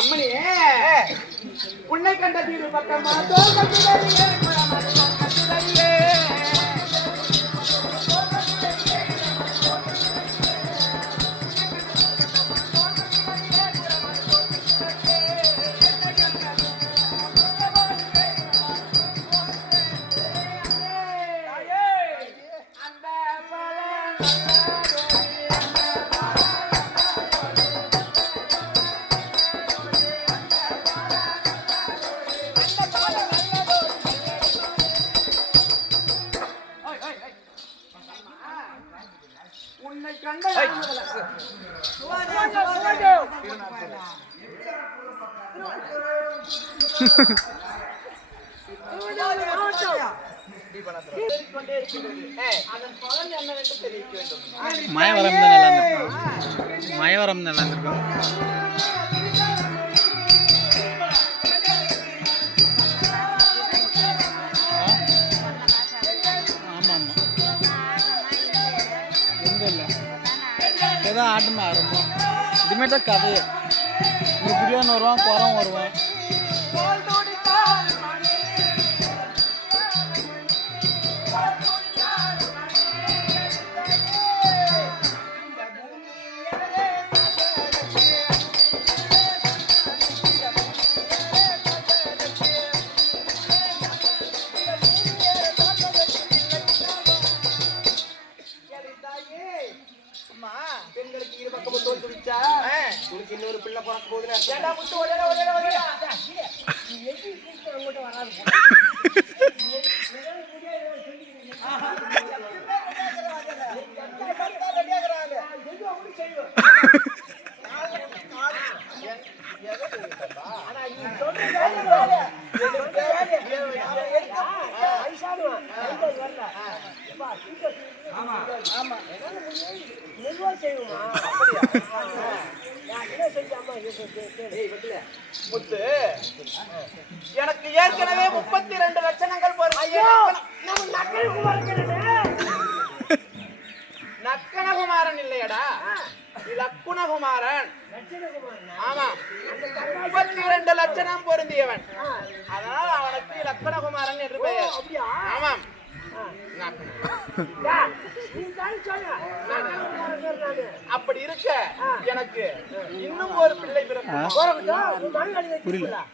அம்மனி உன்னை கண்ட தீரு பக்கமா தோல் கட்டுதறியே கட்டுதறியே உன்னை கண்ட மயவரம் தான் நல்லா இருந்திருக்கும். மயவரம் நல்லா இருந்திருக்கும். ஆமாம் எங்கே இல்லை ஏதோ ஆட்டமாக ஆரம்பம் இதுமாரி தான் கதையே. இங்கே பிரியாணி வருவான் குறம் வருவான். பெண்களுக்கு இரு பக்கமும் தோல் துடிச்சா உனக்கு இன்னொரு பிள்ளை பிறக்க போகுதுல எனக்கு ஏற்கனவே 32 லட்சணங்கள் நக்கனகுமாரன் இல்லையடா, இலக்குணகுமாரன். ஆமா, 32 லட்சணம் பொருந்தியவன். அதனால் அவனுக்கு இலக்குணகுமாரன் என்று பெயர். ஆமாம், அப்படி இருக்க எனக்கு இன்னும் ஒரு பிள்ளை பிறக்கும். 101 பிள்ளைகள்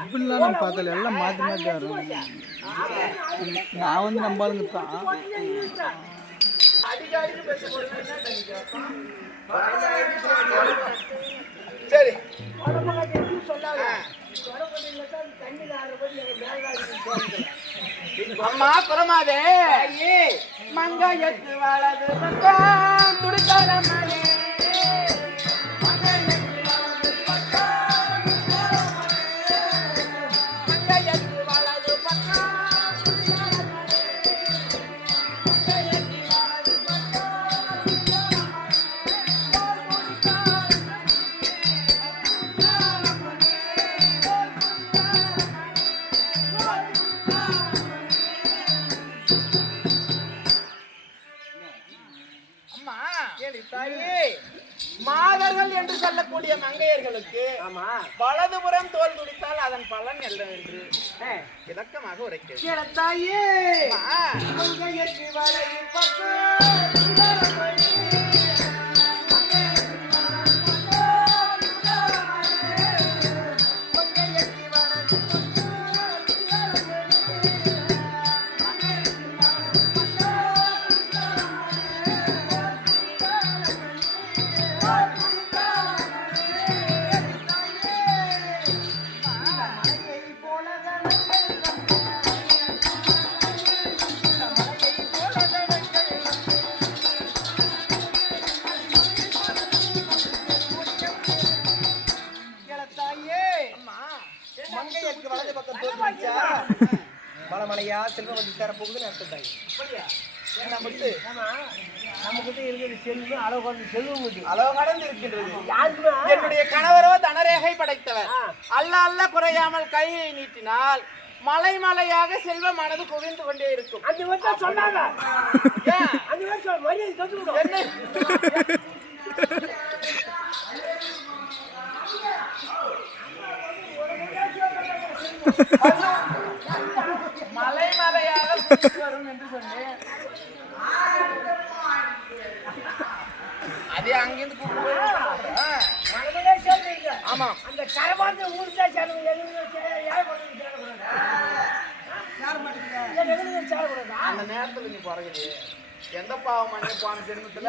அப்படிலாம் நம்ம பார்த்தல எல்லாம் மாற்றி மாற்றி வரும். நான் வந்து நம்பாளுங்க தான் சரி. அம்மா குரமாதே மங்காயத்து வாழது பக்கம் துடித்தாரம்மாளே மங்காயத்து வாழது பக்கம் மாதர்கள் என்று சொல்லக்கூடிய மங்கையர்களுக்கு வலதுபுறம் தோல் துடித்தால் அதன் பலன் என்ன என்று இலக்கமாக உரைக்கிறேன். மலைமலையா செல்வம் வந்து சேர போகுதுன்னு அர்த்தம். என்னுடைய கணவரோ தனரேகை படைத்தவர். அல்ல அல்ல குறையாமல் கையை நீட்டினால் மலை மலையாக செல்வமானது குவிந்து கொண்டே இருக்கும். மலை மலையாக குதித்து வரும் என்று சொன்னேன். அதே அங்கிருந்து கூப்பிட்டு போய் ஆமா அந்த கரபாந்த ஊர் தான் சேரணும். அந்த நேரத்துல நீ பிறகுது எந்த பாவம் மண்ணு போன ஜென்மத்துல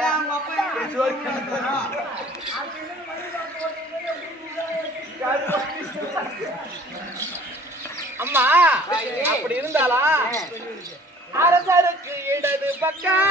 அம்மா அப்படி இருந்தாலும் அரசருக்கு இடது பக்கம்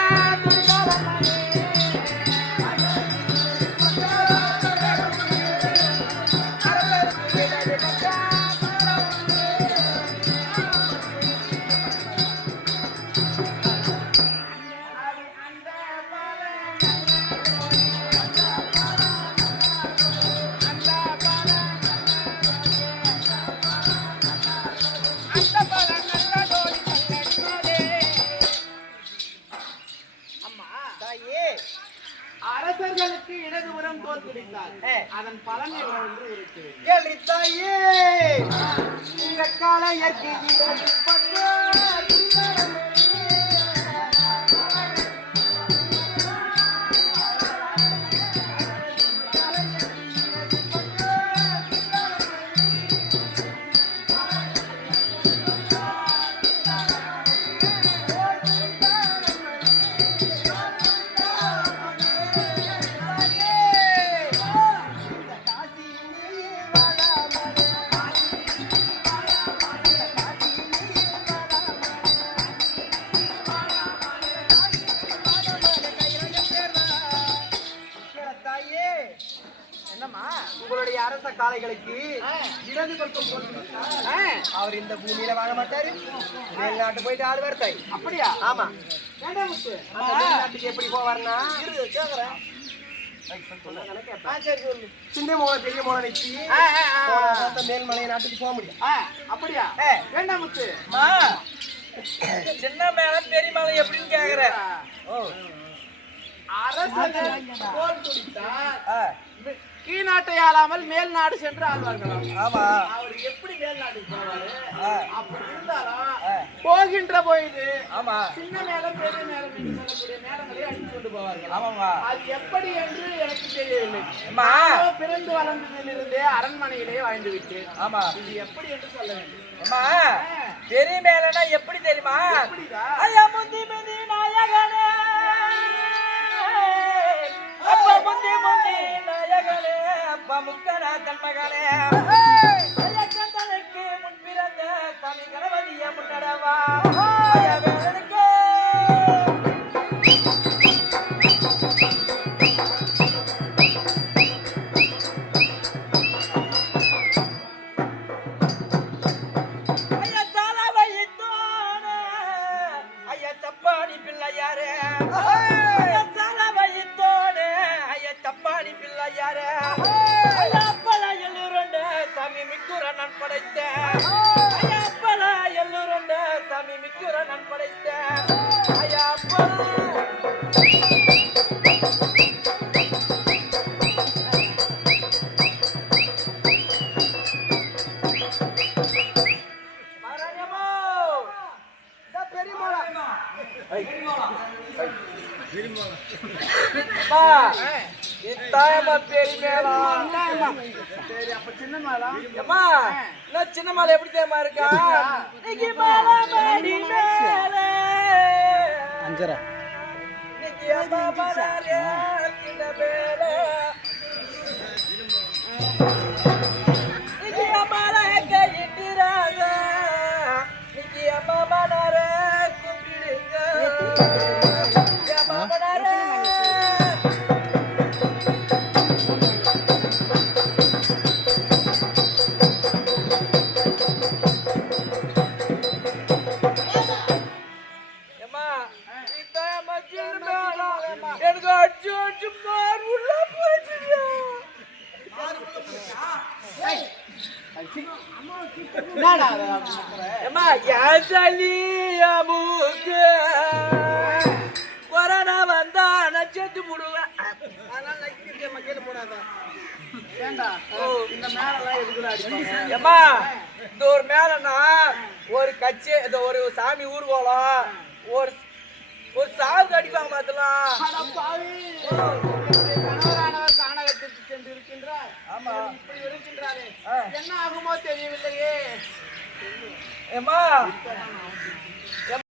அரசர்களுக்கு இடதுபுறம் தோற்கடித்தார். அதன் பலனை ஒன்று இருக்கிறது. கேள்வி தாயே, இந்த காலையற்கு இடது பக்கம் உங்களுடைய அரச காளைகளுக்கு இடது பக்கம் போட்டு அவர் இந்த பூமியில வாழ மாட்டாரு. வெளிநாட்டு போயிட்டு ஆடுவார் தாய். அப்படியா? ஆமா. வெளிநாட்டுக்கு எப்படி போவார்னா சின்ன மோளம் பெரிய மோளம் வச்சு மேல்மலை நாட்டுக்கு போக முடியும். அப்படியா? வேண்டாம் முத்து. சின்ன மேல பெரிய மலை எப்படின்னு கேக்குற? அரசன் போர் துடித்தார். கீழ்நாட்டை ஆளாமல் மேல் நாடு சென்று ஆழ்வார்களாம். ஆமா. அவர் எப்படி மேல் நாட்டுக்கு போவாரு? அப்படி இருந்தாலும் போகின்ற பொழுது ஆமா சின்ன மேலம் பெரிய மேலம் என்று சொல்லக்கூடிய மேலங்களை அடித்து கொண்டு போவார்கள். ஆமாமா. அது எப்படி என்று எனக்கு தெரியவில்லை. பிறந்து வளர்ந்ததிலிருந்தே அரண்மனையிலே வாழ்ந்து விட்டேன். ஆமா. இது எப்படி என்று சொல்ல வேண்டும். பெரிய மேலனா எப்படி தெரியுமா? ஐயா முந்தி முந்தி நாயகனே, அப்பா முந்தி முந்தி நாயகனே, அப்பா முக்கரா தன்மகனே, ஐயக்கந்தனுக்கு முன் பிறந்த சாமி கணபதிய முன்னடவா ஐயா வேலனுக்கு சின்ன மாலை எப்படி தெரியுமா இருக்கா? அஞ்சரை கொரோனா வந்தா நச்சத்து போடுவேன். இந்த ஒரு மேலன்னா ஒரு கட்சி இந்த ஒரு சாமி ஊர்வலம் ஒரு ஒரு சாவு அடிப்பாங்க பார்த்தலாம். அட பாவி, என்னுடைய கணவரானவர் கானகத்திற்கு சென்று இருக்கின்றார். ஆமா. இப்படி இருக்கின்றாரே, என்ன ஆகுமோ தெரியவில்லையே. ஏம்மா